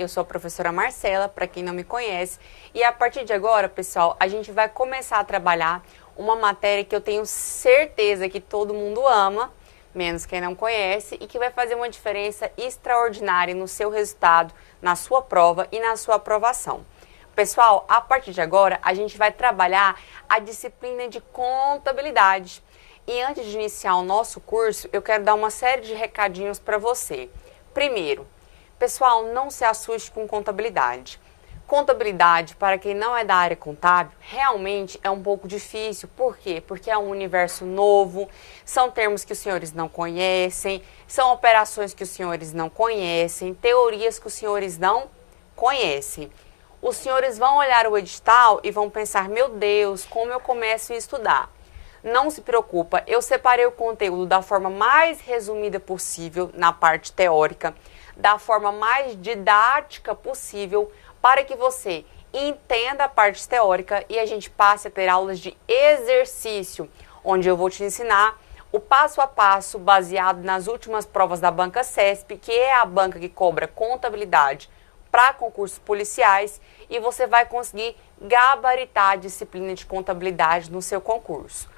Eu sou a professora Marcela, para quem não me conhece, e a partir de agora, pessoal, a gente vai começar a trabalhar uma matéria que eu tenho certeza que todo mundo ama, menos quem não conhece, e que vai fazer uma diferença extraordinária no seu resultado, na sua prova e na sua aprovação. Pessoal, a partir de agora, a gente vai trabalhar a disciplina de contabilidade. E antes de iniciar o nosso curso, eu quero dar uma série de recadinhos para você. Primeiro, pessoal, não se assuste com contabilidade. Contabilidade, para quem não é da área contábil, realmente é um pouco difícil. Por quê? Porque é um universo novo, são termos que os senhores não conhecem, são operações que os senhores não conhecem, teorias que os senhores não conhecem. Os senhores vão olhar o edital e vão pensar, meu Deus, como eu começo a estudar? Não se preocupa, eu separei o conteúdo da forma mais resumida possível na parte teórica, da forma mais didática possível, para que você entenda a parte teórica e a gente passe a ter aulas de exercício, onde eu vou te ensinar o passo a passo baseado nas últimas provas da Banca CESP, que é a banca que cobra contabilidade para concursos policiais, e você vai conseguir gabaritar a disciplina de contabilidade no seu concurso.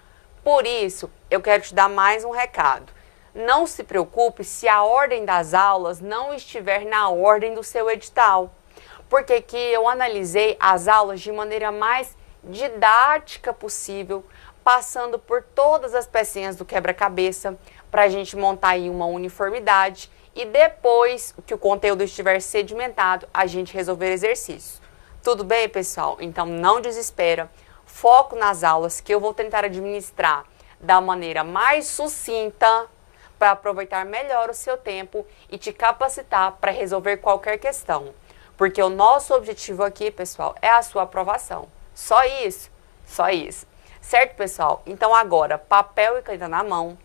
Por isso, eu quero te dar mais um recado. Não se preocupe se a ordem das aulas não estiver na ordem do seu edital, porque aqui eu analisei as aulas de maneira mais didática possível, passando por todas as pecinhas do quebra-cabeça, para a gente montar aí uma uniformidade e depois que o conteúdo estiver sedimentado, a gente resolver exercícios. Tudo bem, pessoal? Então não desespera, foco nas aulas que eu vou tentar administrar da maneira mais sucinta para aproveitar melhor o seu tempo e te capacitar para resolver qualquer questão. Porque o nosso objetivo aqui, pessoal, é a sua aprovação. Só isso, só isso. Certo, pessoal? Então agora, papel e caneta na mão,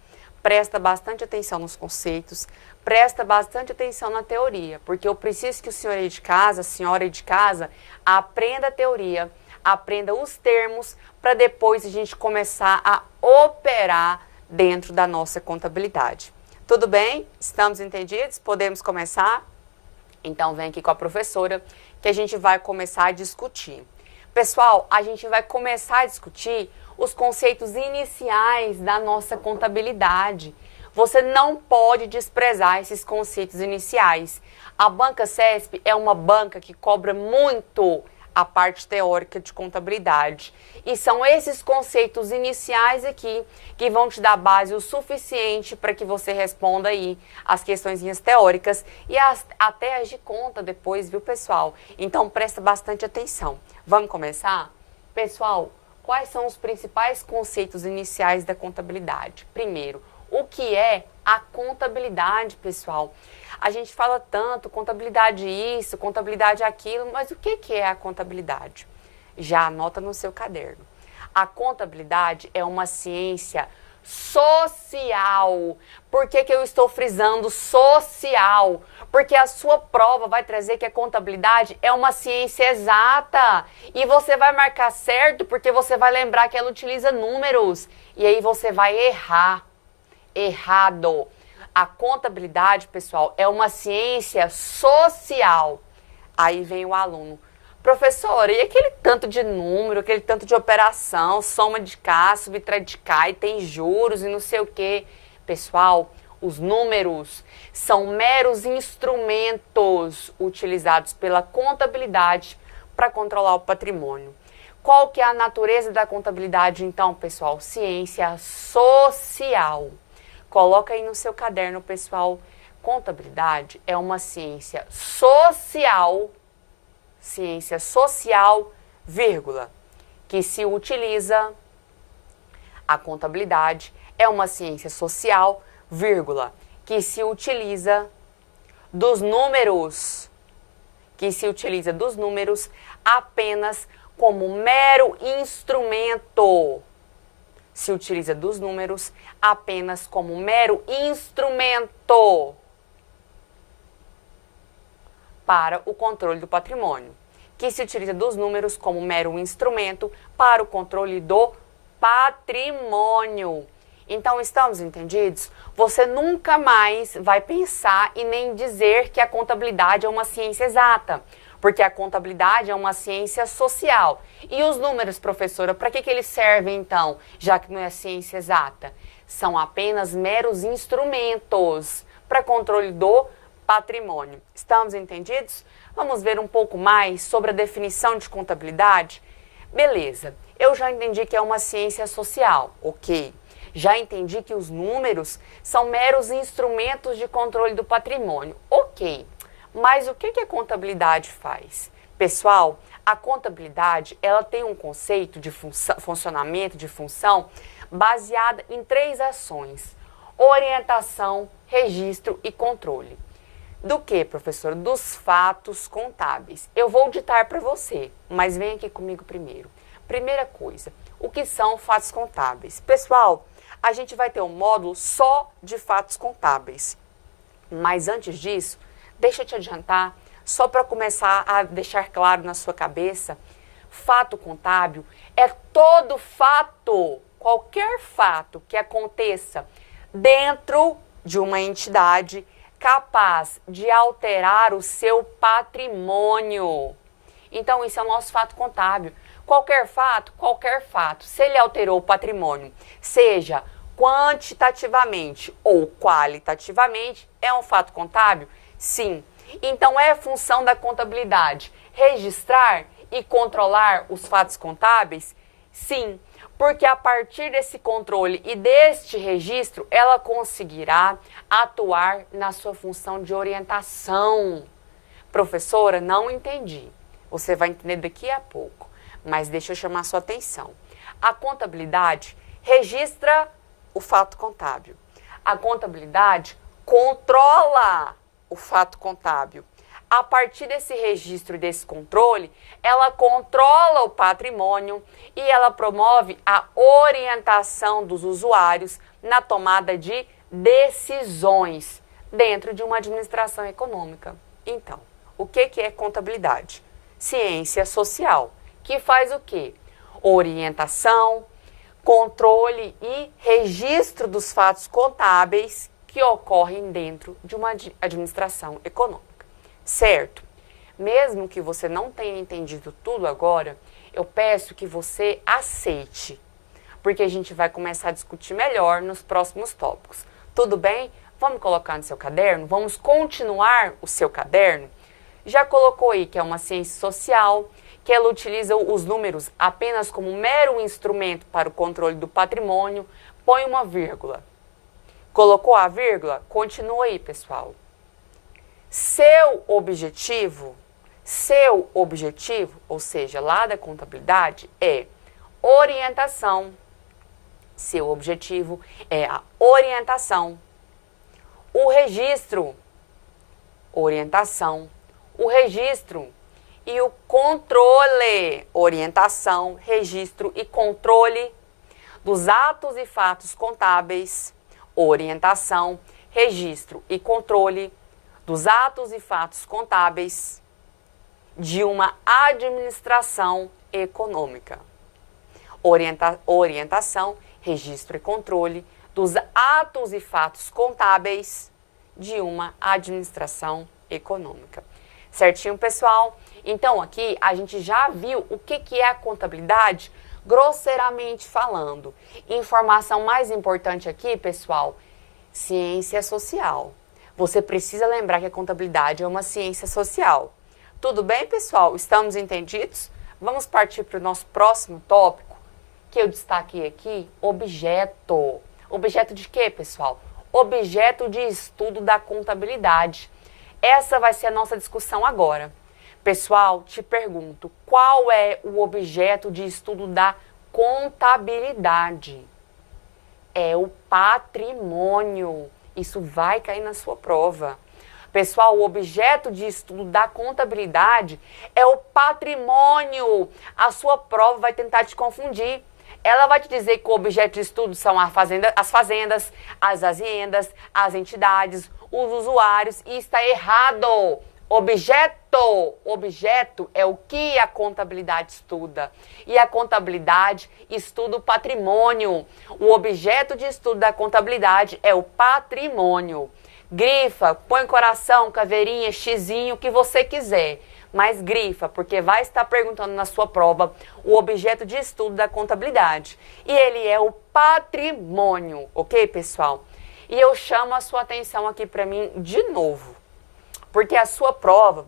presta bastante atenção nos conceitos, presta bastante atenção na teoria, porque eu preciso que o senhor aí de casa, a senhora aí de casa, aprenda a teoria, aprenda os termos, para depois a gente começar a operar dentro da nossa contabilidade. Tudo bem? Estamos entendidos? Podemos começar? Então vem aqui com a professora que a gente vai começar a discutir. Pessoal, a gente vai começar a discutir os conceitos iniciais da nossa contabilidade. Você não pode desprezar esses conceitos iniciais. A Banca CESP é uma banca que cobra muito a parte teórica de contabilidade. E são esses conceitos iniciais aqui que vão te dar base o suficiente para que você responda aí as questõezinhas teóricas e até as de conta depois, viu, pessoal? Então presta bastante atenção. Vamos começar? Pessoal, quais são os principais conceitos iniciais da contabilidade? Primeiro, o que é a contabilidade, pessoal? A gente fala tanto, contabilidade isso, contabilidade aquilo, mas o que é a contabilidade? Já anota no seu caderno. A contabilidade é uma ciência social. Por que eu estou frisando social? Porque a sua prova vai trazer que a contabilidade é uma ciência exata. E você vai marcar certo porque você vai lembrar que ela utiliza números. E aí você vai errar. Errado. A contabilidade, pessoal, é uma ciência social. Aí vem o aluno. Professora, e aquele tanto de número, aquele tanto de operação, soma de cá, subtrai de cá, e tem juros e não sei o quê. Pessoal, os números são meros instrumentos utilizados pela contabilidade para controlar o patrimônio. Qual que é a natureza da contabilidade, então, pessoal? Ciência social. Coloca aí no seu caderno, pessoal. Contabilidade é uma ciência social, vírgula, que se utiliza. A contabilidade é uma ciência social, vírgula, que se utiliza dos números, apenas como mero instrumento. Se utiliza dos números apenas como mero instrumento para o controle do patrimônio. Que se utiliza dos números como mero instrumento para o controle do patrimônio. Então, estamos entendidos? Você nunca mais vai pensar e nem dizer que a contabilidade é uma ciência exata, porque a contabilidade é uma ciência social. E os números, professora, para que eles servem então, já que não é ciência exata? São apenas meros instrumentos para controle do patrimônio. Estamos entendidos? Vamos ver um pouco mais sobre a definição de contabilidade? Beleza, eu já entendi que é uma ciência social, ok. Já entendi que os números são meros instrumentos de controle do patrimônio, ok. Mas o que a contabilidade faz? Pessoal, a contabilidade ela tem um conceito de funcionamento, de função, baseada em 3 ações: orientação, registro e controle. Do que, professor? Dos fatos contábeis. Eu vou ditar para você, mas vem aqui comigo primeiro. Primeira coisa, o que são fatos contábeis? Pessoal, a gente vai ter um módulo só de fatos contábeis. Mas antes disso, deixa eu te adiantar, só para começar a deixar claro na sua cabeça, fato contábil é todo fato, qualquer fato que aconteça dentro de uma entidade capaz de alterar o seu patrimônio. Então, isso é o nosso fato contábil. Qualquer fato, se ele alterou o patrimônio, seja quantitativamente ou qualitativamente, é um fato contábil? Sim. Então, é função da contabilidade registrar e controlar os fatos contábeis? Sim. Porque a partir desse controle e deste registro, ela conseguirá atuar na sua função de orientação. Professora, não entendi. Você vai entender daqui a pouco, mas deixa eu chamar a sua atenção. A contabilidade registra o fato contábil. A contabilidade controla o fato contábil. A partir desse registro e desse controle, ela controla o patrimônio e ela promove a orientação dos usuários na tomada de decisões dentro de uma administração econômica. Então, o que é contabilidade? Ciência social, que faz o quê? Orientação, controle e registro dos fatos contábeis que ocorrem dentro de uma administração econômica. Certo? Mesmo que você não tenha entendido tudo agora, eu peço que você aceite, porque a gente vai começar a discutir melhor nos próximos tópicos. Tudo bem? Vamos colocar no seu caderno? Vamos continuar o seu caderno? Já colocou aí que é uma ciência social, que ela utiliza os números apenas como mero instrumento para o controle do patrimônio. Põe uma vírgula. Colocou a vírgula? Continua aí, pessoal. Seu objetivo, ou seja, lá da contabilidade, é orientação. Seu objetivo é a orientação. O registro, orientação. O registro e o controle, orientação, registro e controle dos atos e fatos contábeis, orientação, registro e controle dos atos e fatos contábeis de uma administração econômica. Orientação, registro e controle dos atos e fatos contábeis de uma administração econômica. Certinho, pessoal? Então, aqui a gente já viu o que é a contabilidade, grosseiramente falando. Informação mais importante aqui, pessoal, ciência social. Você precisa lembrar que a contabilidade é uma ciência social. Tudo bem, pessoal? Estamos entendidos? Vamos partir para o nosso próximo tópico, que eu destaquei aqui, objeto. Objeto de quê, pessoal? Objeto de estudo da contabilidade. Essa vai ser a nossa discussão agora. Pessoal, te pergunto, qual é o objeto de estudo da contabilidade? É o patrimônio. Isso vai cair na sua prova. Pessoal, o objeto de estudo da contabilidade é o patrimônio. A sua prova vai tentar te confundir. Ela vai te dizer que o objeto de estudo são as fazendas, as aziendas, as entidades, os usuários, e está errado. Objeto. Objeto é o que a contabilidade estuda. E a contabilidade estuda o patrimônio. O objeto de estudo da contabilidade é o patrimônio. Grifa, põe coração, caveirinha, xizinho, o que você quiser. Mas grifa, porque vai estar perguntando na sua prova o objeto de estudo da contabilidade. E ele é o patrimônio, ok, pessoal? E eu chamo a sua atenção aqui para mim de novo. Porque a sua prova,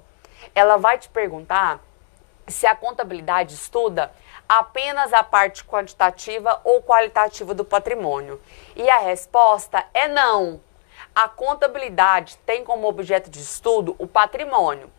ela vai te perguntar se a contabilidade estuda apenas a parte quantitativa ou qualitativa do patrimônio. E a resposta é não. A contabilidade tem como objeto de estudo o patrimônio,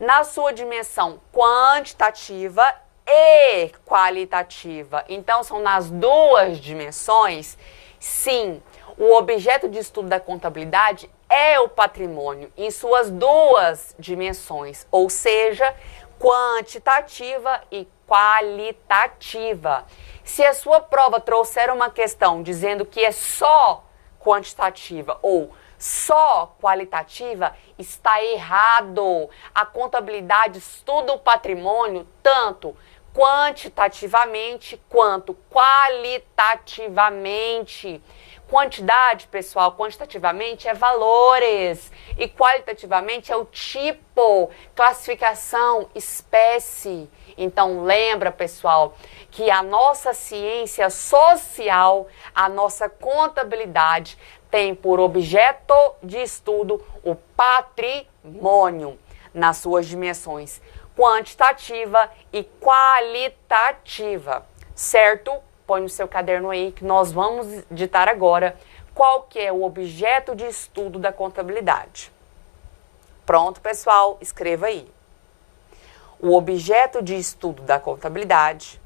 na sua dimensão quantitativa e qualitativa. Então, são nas duas dimensões, sim, o objeto de estudo da contabilidade é o patrimônio em suas duas dimensões, ou seja, quantitativa e qualitativa. Se a sua prova trouxer uma questão dizendo que é só quantitativa ou só qualitativa, está errado. A contabilidade estuda o patrimônio tanto quantitativamente quanto qualitativamente. Quantidade, pessoal, quantitativamente é valores e qualitativamente é o tipo, classificação, espécie. Então lembra, pessoal, que a nossa ciência social, a nossa contabilidade tem por objeto de estudo o patrimônio nas suas dimensões quantitativa e qualitativa, certo? Põe no seu caderno aí que nós vamos ditar agora qual que é o objeto de estudo da contabilidade. Pronto, pessoal? Escreva aí. O objeto de estudo da contabilidade,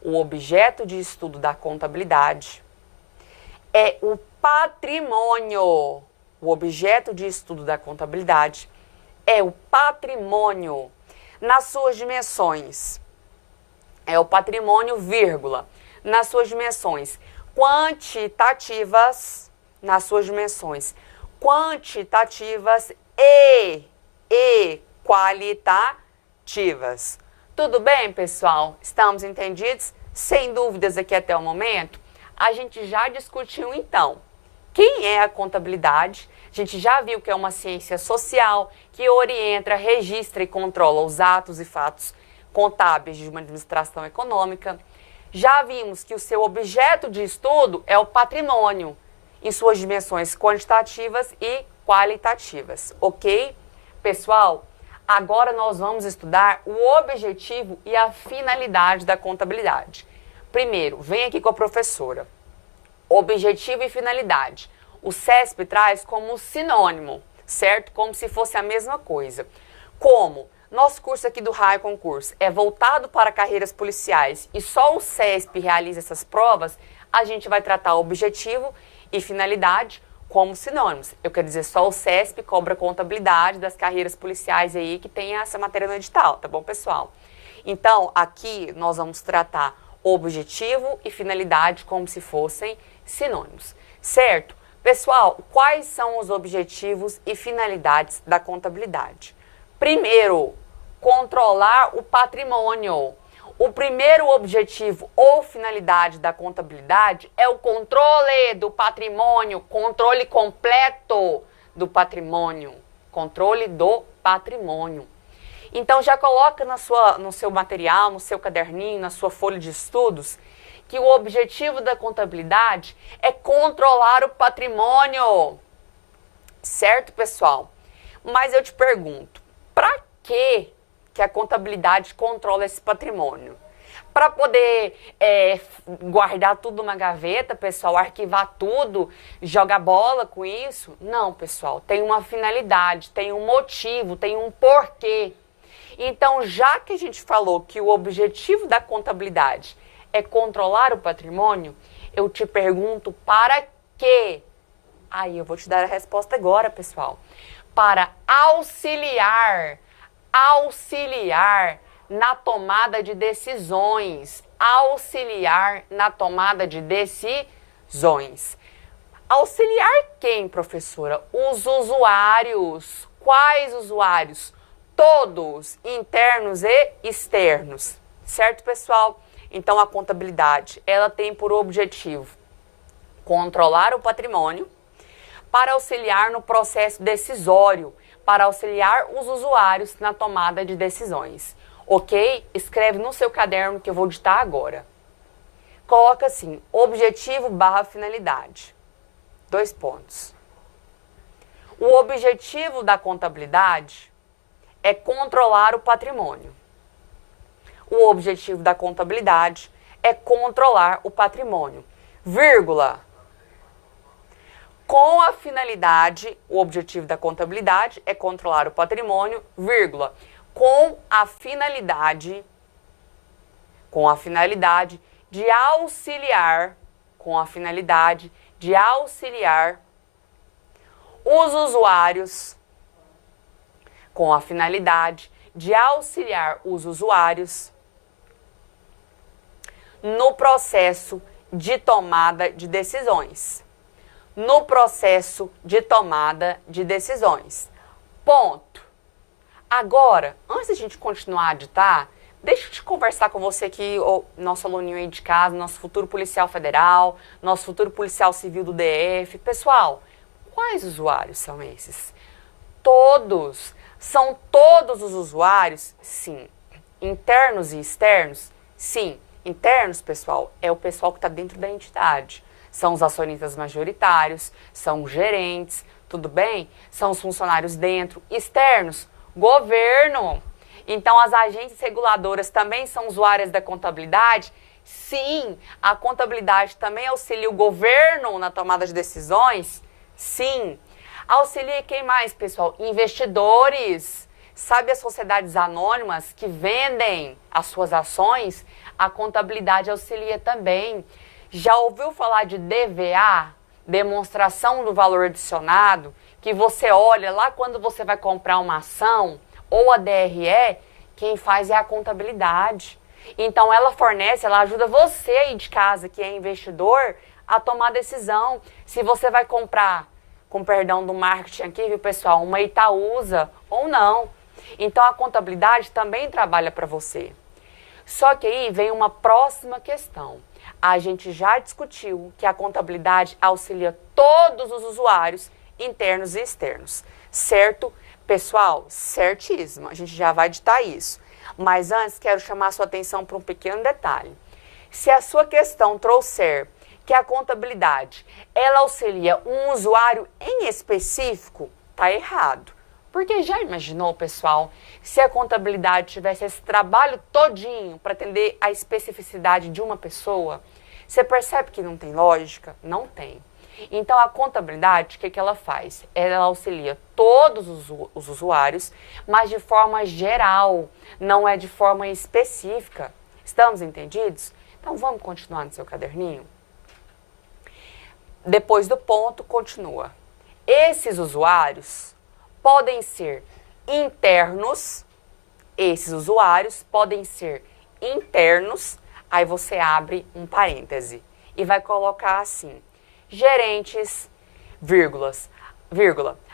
o objeto de estudo da contabilidade é o patrimônio. O objeto de estudo da contabilidade é o patrimônio nas suas dimensões. É o patrimônio, vírgula, nas suas dimensões quantitativas, nas suas dimensões quantitativas e qualitativas. Tudo bem, pessoal? Estamos entendidos? Sem dúvidas aqui até o momento? A gente já discutiu, então, quem é a contabilidade. A gente já viu que é uma ciência social que orienta, registra e controla os atos e fatos contábeis de uma administração econômica. Já vimos que o seu objeto de estudo é o patrimônio, em suas dimensões quantitativas e qualitativas, ok? Pessoal, agora nós vamos estudar o objetivo e a finalidade da contabilidade. Primeiro, vem aqui com a professora. Objetivo e finalidade. O CESP traz como sinônimo, certo? Como se fosse a mesma coisa. Como nosso curso aqui do Raio Concurso é voltado para carreiras policiais e só o CESP realiza essas provas, a gente vai tratar objetivo e finalidade como sinônimos. Eu quero dizer, só o CESP cobra contabilidade das carreiras policiais aí que tem essa matéria no edital, tá bom, pessoal? Então, aqui nós vamos tratar objetivo e finalidade como se fossem sinônimos, certo? Pessoal, quais são os objetivos e finalidades da contabilidade? Primeiro, controlar o patrimônio. O primeiro objetivo ou finalidade da contabilidade é o controle do patrimônio, controle completo do patrimônio, controle do patrimônio. Então já coloca no seu material, no seu caderninho, na sua folha de estudos, que o objetivo da contabilidade é controlar o patrimônio. Certo, pessoal? Mas eu te pergunto, para que a contabilidade controla esse patrimônio? Para poder guardar tudo numa gaveta, pessoal, arquivar tudo, jogar bola com isso? Não, pessoal, tem uma finalidade, tem um motivo, tem um porquê. Então, já que a gente falou que o objetivo da contabilidade é controlar o patrimônio, eu te pergunto para quê? Aí eu vou te dar a resposta agora, pessoal. Para auxiliar na tomada de decisões. Auxiliar na tomada de decisões. Auxiliar quem, professora? Os usuários. Quais usuários? Todos, internos e externos. Certo, pessoal? Então, a contabilidade, ela tem por objetivo controlar o patrimônio para auxiliar no processo decisório, para auxiliar os usuários na tomada de decisões. Ok? Escreve no seu caderno que eu vou ditar agora. Coloca assim, objetivo / finalidade. 2 pontos. O objetivo da contabilidade é controlar o patrimônio. O objetivo da contabilidade é controlar o patrimônio, vírgula. Com a finalidade, o objetivo da contabilidade é controlar o patrimônio, vírgula. Com a finalidade de auxiliar, os usuários, no processo de tomada de decisões. Ponto. Agora, antes de a gente continuar a ditar, deixa eu te conversar com você aqui, o nosso aluninho aí de casa, nosso futuro policial federal, nosso futuro policial civil do DF. Pessoal, quais usuários são esses? Todos. São todos os usuários? Sim. Internos e externos? Sim. Internos, pessoal, é o pessoal que está dentro da entidade. São os acionistas majoritários, são os gerentes, tudo bem? São os funcionários dentro. Externos, governo. Então, as agências reguladoras também são usuárias da contabilidade? Sim. A contabilidade também auxilia o governo na tomada de decisões? Sim. Auxilia quem mais, pessoal? Investidores. Sabe as sociedades anônimas que vendem as suas ações? A contabilidade auxilia também. Já ouviu falar de DVA? Demonstração do valor adicionado? Que você olha lá quando você vai comprar uma ação, ou a DRE, quem faz é a contabilidade. Então, ela ajuda você aí de casa, que é investidor, a tomar decisão. Se você vai comprar, com perdão do marketing aqui, viu, pessoal, uma Itaúsa ou não. Então, a contabilidade também trabalha para você. Só que aí vem uma próxima questão. A gente já discutiu que a contabilidade auxilia todos os usuários, internos e externos. Certo? Pessoal, certíssimo. A gente já vai ditar isso. Mas antes, quero chamar a sua atenção para um pequeno detalhe. Se a sua questão trouxer que a contabilidade, ela auxilia um usuário em específico, tá errado. Porque já imaginou, pessoal, se a contabilidade tivesse esse trabalho todinho para atender a especificidade de uma pessoa? Você percebe que não tem lógica? Não tem. Então, a contabilidade, o que ela faz? Ela auxilia todos os usuários, mas de forma geral, não é de forma específica. Estamos entendidos? Então, vamos continuar no seu caderninho? Depois do ponto, continua. Esses usuários podem ser internos, aí você abre um parêntese e vai colocar assim, gerentes, vírgula,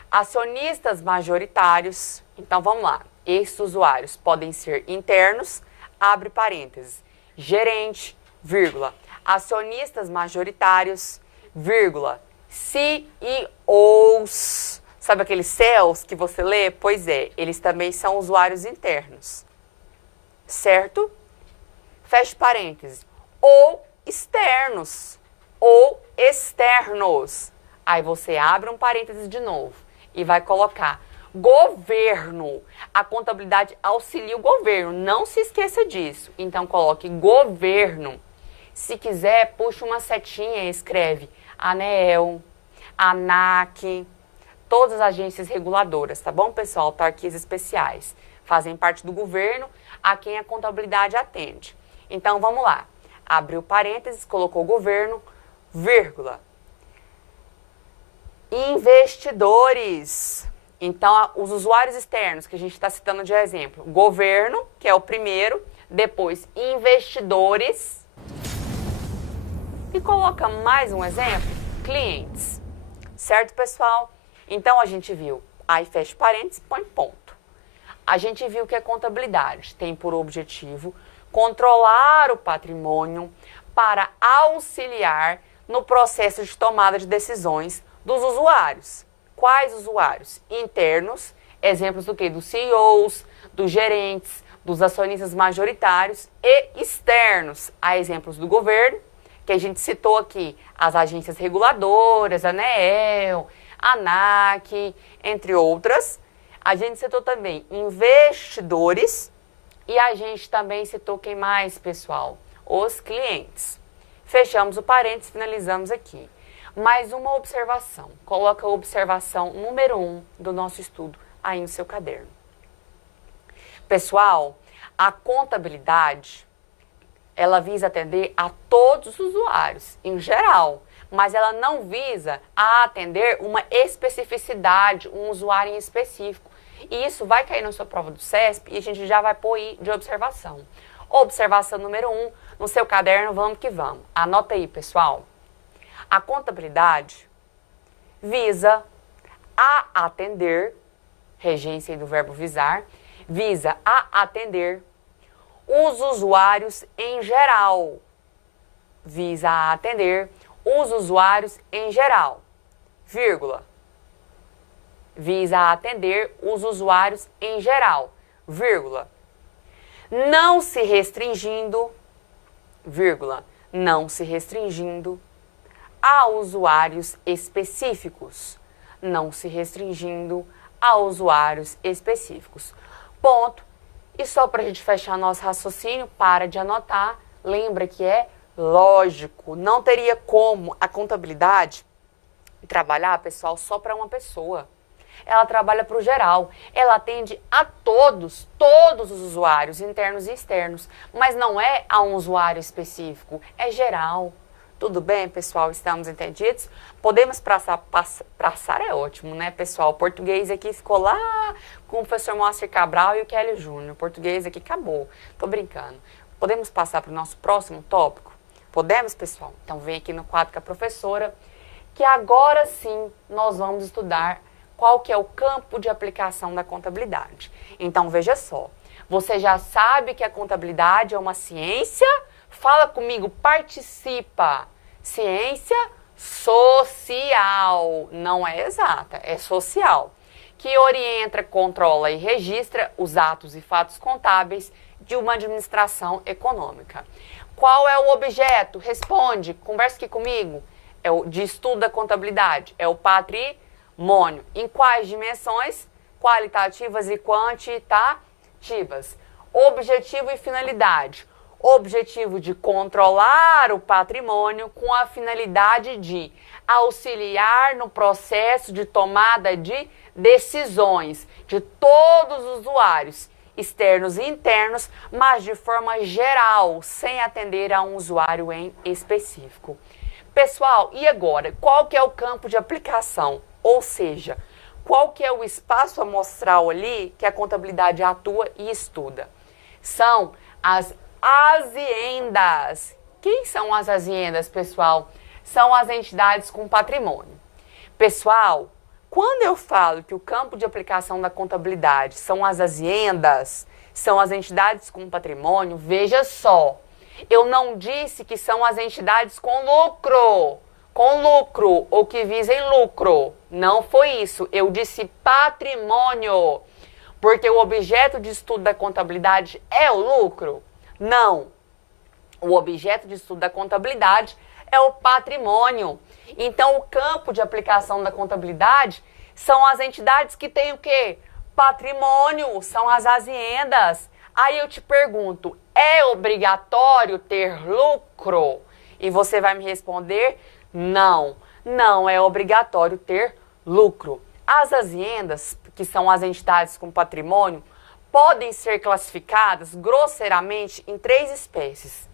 acionistas majoritários. Então, vamos lá, esses usuários podem ser internos, abre parênteses, gerente, vírgula, acionistas majoritários, vírgula, CEOs. Sabe aqueles CEOs que você lê? Pois é, eles também são usuários internos. Certo? Feche parênteses. Ou externos. Ou externos. Aí você abre um parênteses de novo e vai colocar governo. A contabilidade auxilia o governo. Não se esqueça disso. Então, coloque governo. Se quiser, puxa uma setinha e escreve ANEEL, ANAC, todas as agências reguladoras, tá bom, pessoal? Autarquias especiais. Fazem parte do governo a quem a contabilidade atende. Então, vamos lá. Abriu parênteses, colocou governo, vírgula. Investidores. Então, os usuários externos, que a gente está citando de exemplo. Governo, que é o primeiro. Depois, investidores. E coloca mais um exemplo. Clientes. Certo, pessoal? Então, a gente viu, aí fecha parênteses, põe ponto. A gente viu que a contabilidade tem por objetivo controlar o patrimônio para auxiliar no processo de tomada de decisões dos usuários. Quais usuários? Internos, exemplos do quê? Dos CEOs, dos gerentes, dos acionistas majoritários, e externos, a exemplos do governo, que a gente citou aqui, as agências reguladoras, a ANEEL, a ANAC, entre outras. A gente citou também investidores e a gente também citou quem mais, pessoal? Os clientes. Fechamos o parênteses, finalizamos aqui. Mais uma observação. Coloca a observação número 1 do nosso estudo aí no seu caderno. Pessoal, a contabilidade, ela visa atender a todos os usuários, em geral, mas ela não visa a atender uma especificidade, um usuário em específico. E isso vai cair na sua prova do CESP e a gente já vai pôr aí de observação. Observação número 1, no seu caderno, vamos que vamos. Anota aí, pessoal. A contabilidade visa a atender, regência aí do verbo visar, visa a atender os usuários em geral. Visa a atender os usuários em geral, vírgula. Visa a atender os usuários em geral, vírgula. Não se restringindo, vírgula, não se restringindo a usuários específicos. Não se restringindo a usuários específicos. Ponto. E só para a gente fechar nosso raciocínio, para de anotar, lembra que é lógico. Não teria como a contabilidade trabalhar, pessoal, só para uma pessoa. Ela trabalha para o geral, ela atende a todos os usuários, internos e externos, mas não é a um usuário específico, é geral. Tudo bem, pessoal? Estamos entendidos? Podemos passar é ótimo, né, pessoal? O português aqui ficou lá com o professor Moacir Cabral e o Kelly Júnior. O português aqui acabou. Tô brincando. Podemos passar para o nosso próximo tópico? Podemos, pessoal? Então, vem aqui no quadro com a professora, que agora sim nós vamos estudar qual que é o campo de aplicação da contabilidade. Então, veja só. Você já sabe que a contabilidade é uma ciência? Fala comigo, participa. Ciência social, não é exata, é social. Que orienta, controla e registra os atos e fatos contábeis de uma administração econômica. Qual é o objeto? Responde, conversa aqui comigo. É o de estudo da contabilidade, é o patrimônio. Em quais dimensões? Qualitativas e quantitativas. Objetivo e finalidade. Objetivo de controlar o patrimônio com a finalidade de auxiliar no processo de tomada de decisões de todos os usuários, externos e internos, mas de forma geral, sem atender a um usuário em específico. Pessoal, e agora? Qual que é o campo de aplicação? Ou seja, qual que é o espaço amostral ali que a contabilidade atua e estuda? São as aziendas. Quem são as aziendas, pessoal? São as entidades com patrimônio. Pessoal, quando eu falo que o campo de aplicação da contabilidade são as aziendas, são as entidades com patrimônio, veja só, eu não disse que são as entidades com lucro, ou que visem lucro. Não foi isso, eu disse patrimônio, porque o objeto de estudo da contabilidade é o lucro. Não, o objeto de estudo da contabilidade é o patrimônio. Então, o campo de aplicação da contabilidade são as entidades que têm o quê? Patrimônio, são as aziendas. Aí eu te pergunto, é obrigatório ter lucro? E você vai me responder, não, não é obrigatório ter lucro. As aziendas, que são as entidades com patrimônio, podem ser classificadas grosseiramente em 3 espécies.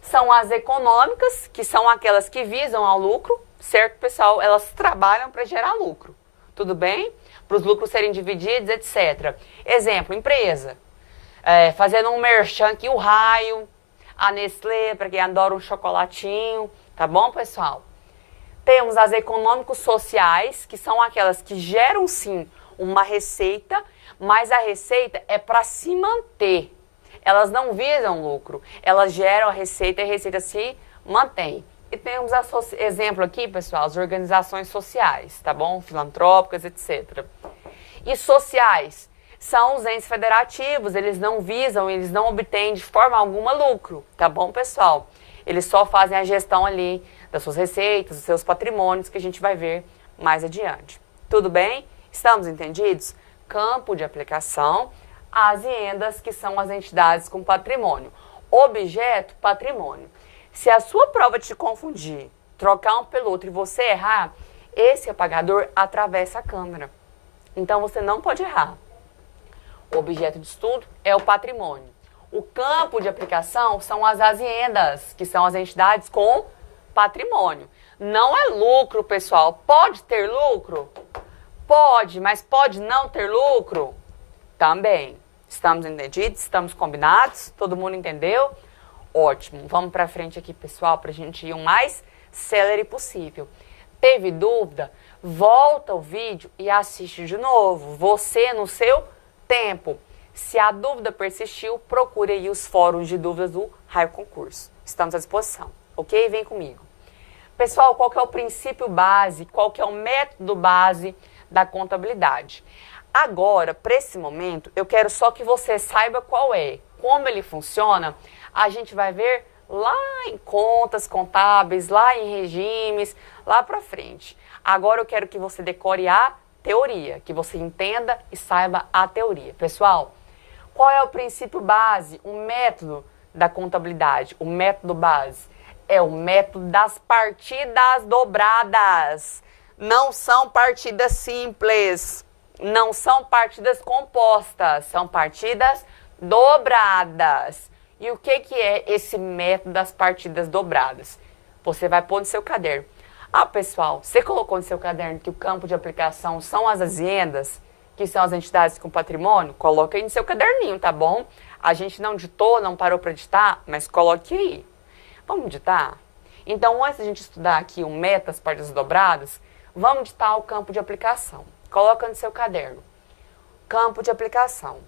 São as econômicas, que são aquelas que visam ao lucro, certo, pessoal? Elas trabalham para gerar lucro, tudo bem? Para os lucros serem divididos, etc. Exemplo, empresa. Fazendo um merchan aqui, o Raio, a Nestlé, para quem adora um chocolatinho, tá bom, pessoal? Temos as econômicos sociais, que são aquelas que geram sim uma receita, mas a receita é para se manter. Elas não visam lucro, elas geram a receita e a receita se mantém. E temos exemplo aqui, pessoal, as organizações sociais, tá bom? Filantrópicas, etc. E sociais são os entes federativos, eles não visam, eles não obtêm de forma alguma lucro, tá bom, pessoal? Eles só fazem a gestão ali das suas receitas, dos seus patrimônios, que a gente vai ver mais adiante. Tudo bem? Estamos entendidos? Campo de aplicação, as IENDAs, que são as entidades com patrimônio. Objeto, patrimônio. Se a sua prova te confundir, trocar um pelo outro e você errar, esse apagador atravessa a câmera. Então, você não pode errar. O objeto de estudo é o patrimônio. O campo de aplicação são as aziendas, que são as entidades com patrimônio. Não é lucro, pessoal. Pode ter lucro? Pode, mas pode não ter lucro? Também. Estamos entendidos? Estamos combinados? Todo mundo entendeu? Ótimo. Vamos para frente aqui, pessoal, para a gente ir o mais célere possível. Teve dúvida? Volta o vídeo e assiste de novo. Você no seu tempo. Se a dúvida persistiu, procure aí os fóruns de dúvidas do Raio Concurso. Estamos à disposição, ok? Vem comigo. Pessoal, qual que é o princípio base, qual que é o método base da contabilidade? Agora, para esse momento, eu quero só que você saiba qual é, como ele funciona. A gente vai ver lá em contas contábeis, lá em regimes, lá para frente. Agora eu quero que você decore a teoria, que você entenda e saiba a teoria. Pessoal, qual é o princípio base, o método da contabilidade? O método base é o método das partidas dobradas. Não são partidas simples, não são partidas compostas, são partidas dobradas. E o que é esse método das partidas dobradas? Você vai pôr no seu caderno. Ah, pessoal, você colocou no seu caderno que o campo de aplicação são as aziendas, que são as entidades com patrimônio? Coloque aí no seu caderninho, tá bom? A gente não ditou, não parou para ditar, mas coloque aí. Vamos ditar? Então, antes de a gente estudar aqui o método das partidas dobradas, vamos ditar o campo de aplicação. Coloca no seu caderno. Campo de aplicação.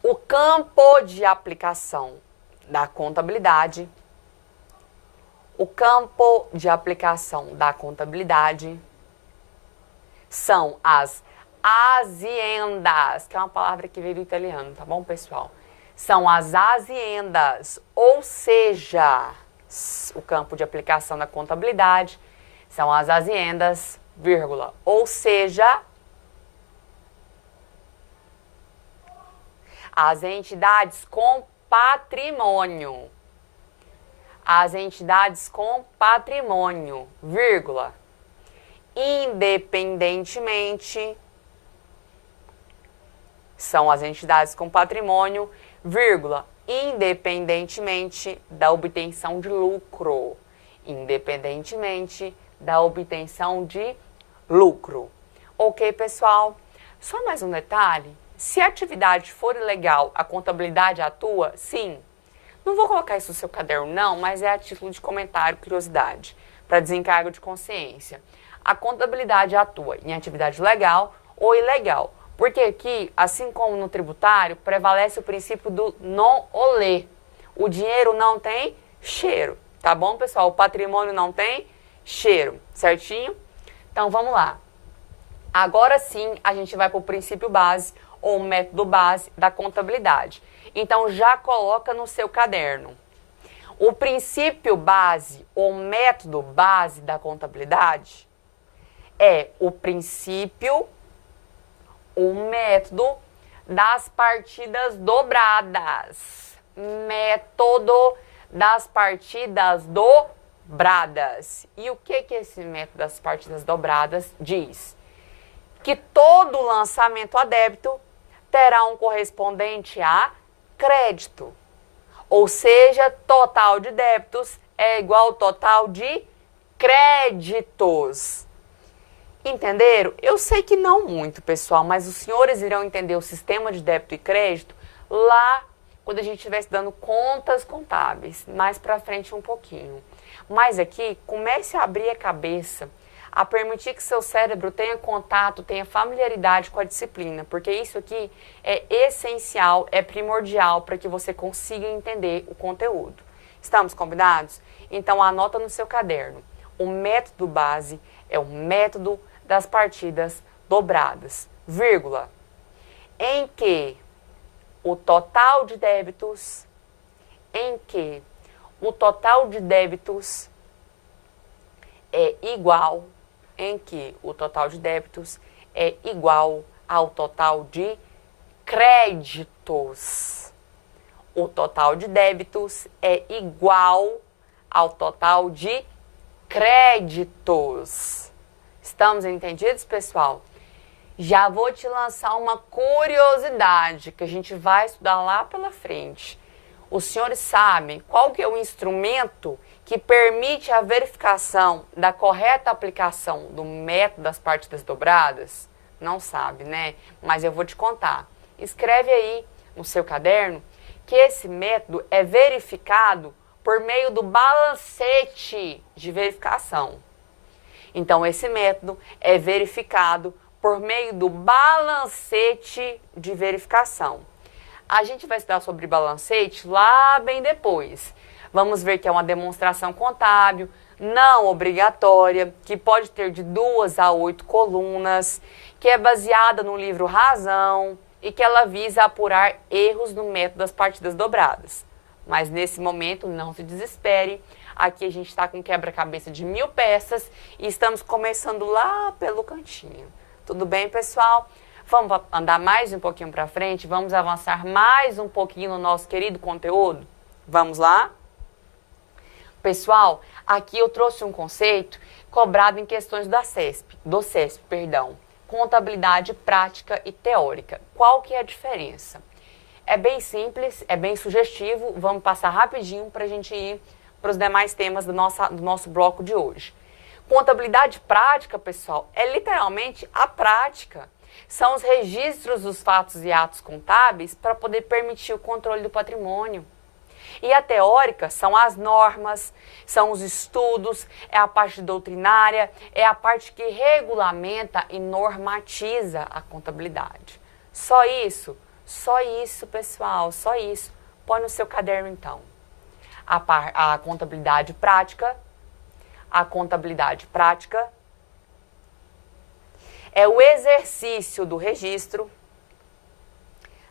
O campo de aplicação da contabilidade. O campo de aplicação da contabilidade são as aziendas, que é uma palavra que veio do italiano, tá bom, pessoal? São as aziendas, ou seja, o campo de aplicação da contabilidade são as aziendas, vírgula, ou seja, as entidades com patrimônio. As entidades com patrimônio, vírgula, independentemente, são as entidades com patrimônio, vírgula, independentemente da obtenção de lucro. Independentemente da obtenção de lucro. Ok, pessoal? Só mais um detalhe. Se a atividade for ilegal, a contabilidade atua? Sim. Não vou colocar isso no seu caderno, não, mas é a título de comentário, curiosidade, para desencargo de consciência. A contabilidade atua em atividade legal ou ilegal, porque aqui, assim como no tributário, prevalece o princípio do non-olé. O dinheiro não tem cheiro, tá bom, pessoal? O patrimônio não tem cheiro, certinho? Então, vamos lá. Agora sim, a gente vai para o princípio base ou método base da contabilidade. Então, já coloca no seu caderno. O princípio base ou método base da contabilidade é o princípio, o método das partidas dobradas. Método das partidas dobradas. E o que esse método das partidas dobradas diz? Que todo lançamento a débito terá um correspondente a crédito. Ou seja, total de débitos é igual ao total de créditos. Entenderam? Eu sei que não muito, pessoal, mas os senhores irão entender o sistema de débito e crédito lá quando a gente estiver estudando contas contábeis, mais pra frente um pouquinho. Mas aqui, comece a abrir a cabeça, a permitir que seu cérebro tenha contato, tenha familiaridade com a disciplina, porque isso aqui é essencial, é primordial para que você consiga entender o conteúdo. Estamos combinados? Então anota no seu caderno. O método base é o método das partidas dobradas, vírgula, em que o total de débitos, é igual, ao total de créditos. O total de débitos é igual ao total de créditos. Estamos entendidos, pessoal? Já vou te lançar uma curiosidade que a gente vai estudar lá pela frente. Os senhores sabem qual que é o instrumento que permite a verificação da correta aplicação do método das partidas dobradas? Não sabe, né? Mas eu vou te contar. Escreve aí no seu caderno que esse método é verificado por meio do balancete de verificação. Então, esse método é verificado por meio do balancete de verificação. A gente vai estudar sobre balancete lá bem depois. Vamos ver que é uma demonstração contábil, não obrigatória, que pode ter de 2 a 8 colunas, que é baseada no livro Razão e que ela visa apurar erros no método das partidas dobradas. Mas nesse momento, não se desespere. Aqui a gente está com quebra-cabeça de 1000 peças e estamos começando lá pelo cantinho. Tudo bem, pessoal? Vamos andar mais um pouquinho para frente? Vamos avançar mais um pouquinho no nosso querido conteúdo? Vamos lá? Pessoal, aqui eu trouxe um conceito cobrado em questões do CESP, contabilidade prática e teórica. Qual que é a diferença? É bem simples, é bem sugestivo, vamos passar rapidinho para a gente ir para os demais temas do nosso bloco de hoje. Contabilidade prática, pessoal, é literalmente a prática. São os registros dos fatos e atos contábeis para poder permitir o controle do patrimônio. E a teórica são as normas, são os estudos, é a parte doutrinária, é a parte que regulamenta e normatiza a contabilidade. Só isso, pessoal, só isso. Põe no seu caderno, então. A contabilidade prática é o exercício do registro.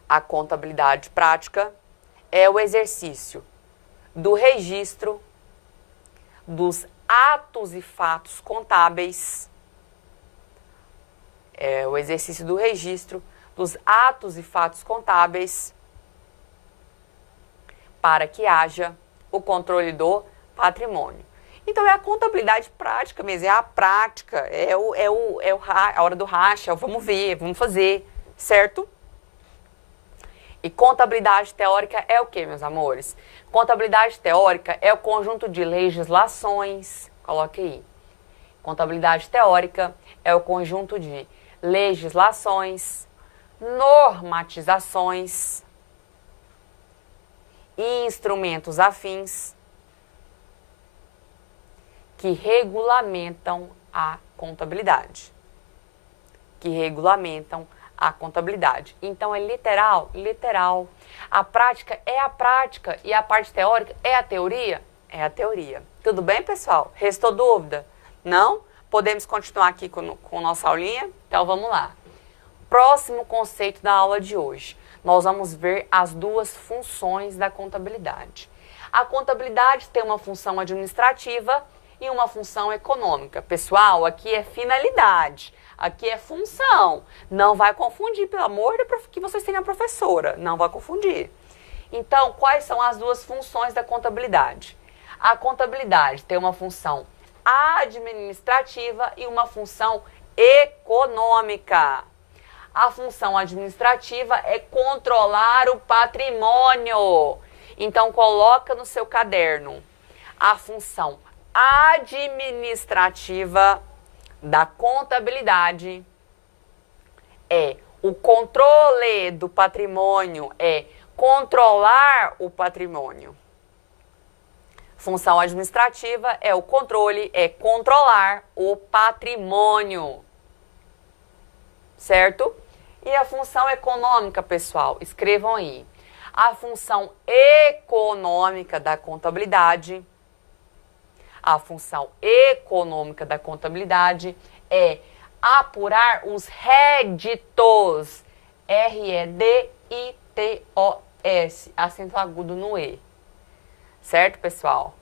A contabilidade prática é o exercício do registro dos atos e fatos contábeis. É o exercício do registro dos atos e fatos contábeis para que haja o controle do patrimônio. Então, é a contabilidade prática mesmo, é a prática, a hora do racha, vamos ver, vamos fazer, certo? E contabilidade teórica é o que, meus amores? Contabilidade teórica é o conjunto de legislações, coloque aí. Contabilidade teórica é o conjunto de legislações, normatizações e instrumentos afins que regulamentam a contabilidade. Então, é literal, literal. A prática é a prática e a parte teórica é a teoria? É a teoria. Tudo bem, pessoal? Restou dúvida? Não? Podemos continuar aqui com nossa aulinha? Então, vamos lá. Próximo conceito da aula de hoje. Nós vamos ver as duas funções da contabilidade. A contabilidade tem uma função administrativa e uma função econômica. Pessoal, aqui é finalidade, aqui é função. Não vai confundir, pelo amor de Deus, que vocês têm a professora. Não vai confundir. Então, quais são as duas funções da contabilidade? A contabilidade tem uma função administrativa e uma função econômica. A função administrativa é controlar o patrimônio. Então, coloca no seu caderno. A função administrativa da contabilidade é o controle do patrimônio, é controlar o patrimônio. Função administrativa é o controle, é controlar o patrimônio, certo? E a função econômica, pessoal, escrevam aí. A função econômica da contabilidade, a função econômica da contabilidade é apurar os réditos, R-E-D-I-T-O-S, acento agudo no E. Certo, pessoal?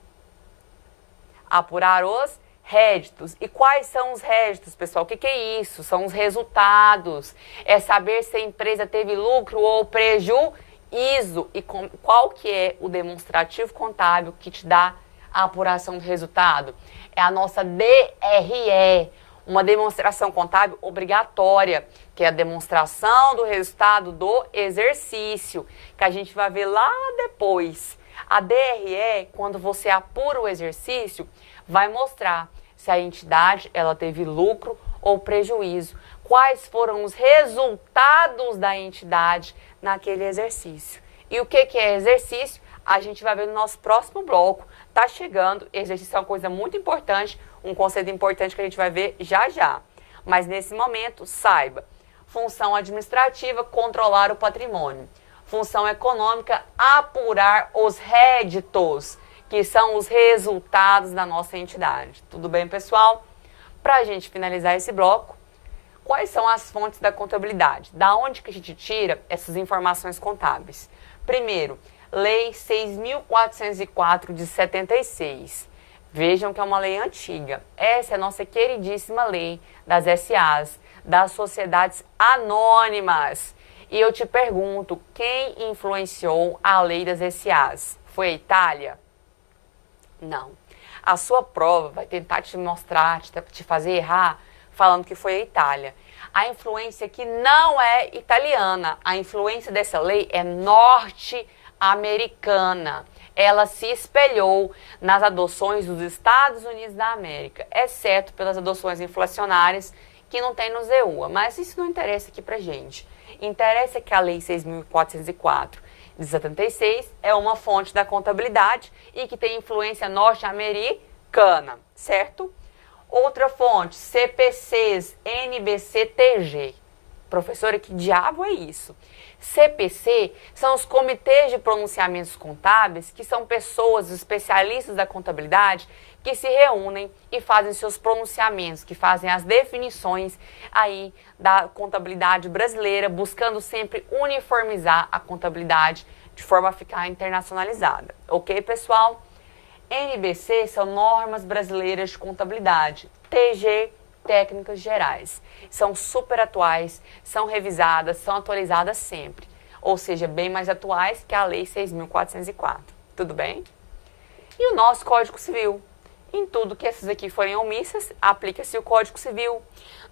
Apurar os réditos. E quais são os réditos, pessoal? O que é isso? São os resultados. É saber se a empresa teve lucro ou prejuízo. E qual que é o demonstrativo contábil que te dá a apuração do resultado? É a nossa DRE, uma demonstração contábil obrigatória, que é a demonstração do resultado do exercício, que a gente vai ver lá depois. A DRE, quando você apura o exercício, vai mostrar se a entidade ela teve lucro ou prejuízo, quais foram os resultados da entidade naquele exercício. E o que é exercício? A gente vai ver no nosso próximo bloco. Tá chegando, exercício é uma coisa muito importante, um conceito importante que a gente vai ver já já. Mas nesse momento, saiba, função administrativa, controlar o patrimônio. Função econômica, apurar os réditos, que são os resultados da nossa entidade. Tudo bem, pessoal? Para a gente finalizar esse bloco, quais são as fontes da contabilidade? Da onde que a gente tira essas informações contábeis? Primeiro, Lei 6.404 de 76. Vejam que é uma lei antiga. Essa é a nossa queridíssima lei das SAs, das sociedades anônimas. E eu te pergunto, quem influenciou a lei das SAs? Foi a Itália? Não. A sua prova vai tentar te mostrar, te fazer errar, falando que foi a Itália. A influência aqui não é italiana. A influência dessa lei é norte-americana. Ela se espelhou nas adoções dos Estados Unidos da América, exceto pelas adoções inflacionárias que não tem no ZEUA. Mas isso não interessa aqui pra gente. Interessa que a Lei 6.404 de 76 é uma fonte da contabilidade e que tem influência norte-americana, certo? Outra fonte, CPCs, NBC-TG. Professora, que diabo é isso? CPC são os comitês de pronunciamentos contábeis, que são pessoas, especialistas da contabilidade, que se reúnem e fazem seus pronunciamentos, que fazem as definições aí da contabilidade brasileira, buscando sempre uniformizar a contabilidade de forma a ficar internacionalizada. Ok, pessoal? NBC são normas brasileiras de contabilidade. TG, técnicas gerais. São super atuais, são revisadas, são atualizadas sempre. Ou seja, bem mais atuais que a Lei 6.404. Tudo bem? E o nosso Código Civil. Em tudo que essas aqui forem omissas, aplica-se o Código Civil.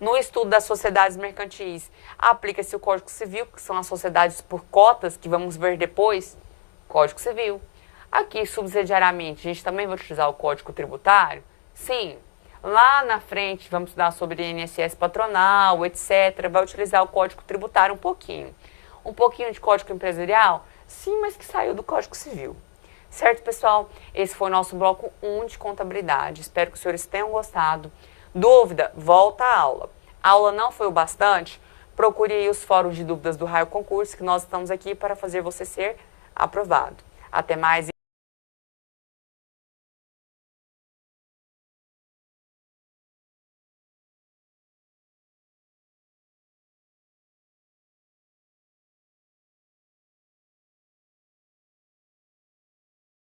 No estudo das sociedades mercantis, aplica-se o Código Civil, que são as sociedades por cotas, que vamos ver depois. Código Civil. Aqui, subsidiariamente, a gente também vai utilizar o Código Tributário? Sim. Lá na frente, vamos estudar sobre INSS patronal, etc. Vai utilizar o Código Tributário um pouquinho. Um pouquinho de Código Empresarial? Sim, mas que saiu do Código Civil. Certo, pessoal? Esse foi o nosso bloco 1 de contabilidade. Espero que os senhores tenham gostado. Dúvida? Volta à aula. A aula não foi o bastante? Procure aí os fóruns de dúvidas do Raio Concurso, que nós estamos aqui para fazer você ser aprovado. Até mais.